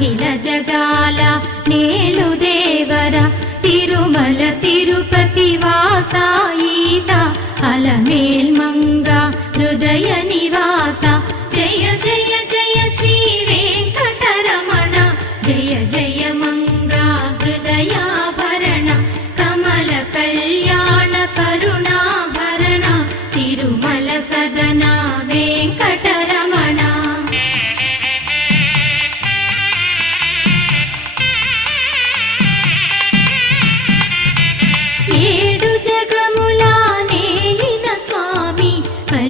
అఖిల జగాల నేలు దేవర తిరుమల తిరుపతి వాస ఈసా అలమేల్ మంగ హృదయ నివాస జయ జయ జయ శ్రీ వెంకటరమణ జయ జయ మంగ హృదయాభరణ కమల కళ్యాణ కరుణాభరణ తిరుమల సదన వెంకట